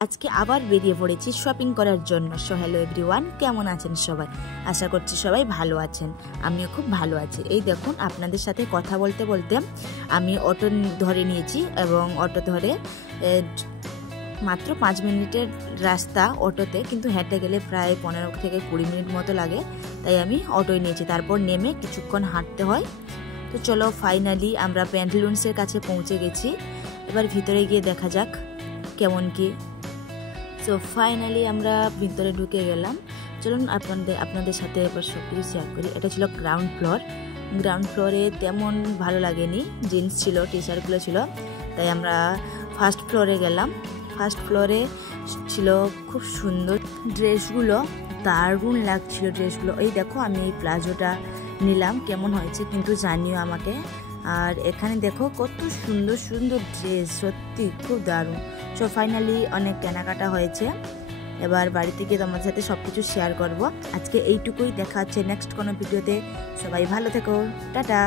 আজকে আবার বেরিয়ে পড়েছি শপিং করার জন্য। সো হ্যালো এভরিওয়ান, কেমন আছেন সবাই? আশা করছি সবাই ভালো আছেন, আমিও খুব ভালো আছি। এই দেখুন, আপনাদের সাথে কথা বলতে বলতে আমি অটো ধরে নিয়েছি এবং অটো ধরে মাত্র 5 মিনিটের রাস্তা অটোতে, কিন্তু হেঁটে গেলে প্রায় 15 থেকে 20 মিনিট মতো লাগে, তাই আমি অটোয় নিয়েছি। তারপর নেমে কিছুক্ষণ হাঁটতে হয়। তো চলো, ফাইনালি আমরা প্যান্টালুন্সের কাছে পৌঁছে গেছি। এবার ভিতরে গিয়ে দেখা যাক কেমন কি। সো ফাইনালি আমরা ভিতরে ঢুকে গেলাম। চলুন আপনাদের সাথে এবার সব কিছু শেয়ার করি। এটা ছিল গ্রাউন্ড ফ্লোরে তেমন ভালো লাগেনি, জিন্স ছিল, টি শার্টগুলো ছিল, তাই আমরা ফার্স্ট ফ্লোরে গেলাম। ফার্স্ট ফ্লোরে ছিল খুব সুন্দর ড্রেসগুলো, দারুণ লাগছিল ড্রেসগুলো। এই দেখো, আমি এই প্লাজোটা নিলাম, কেমন হয়েছে কিন্তু জানিও আমাকে। আর এখানে দেখো কত সুন্দর সুন্দর ড্রেস, সত্যি খুব দারুণ। সো ফাইনালি অনেক কেনাকাটা হয়েছে। এবার বাড়িতে গিয়ে তোমার সাথে সব কিছু শেয়ার করবো। আজকে এইটুকুই, দেখা হচ্ছে নেক্সট কোনো ভিডিওতে। সবাই ভালো থেকো, টাটা।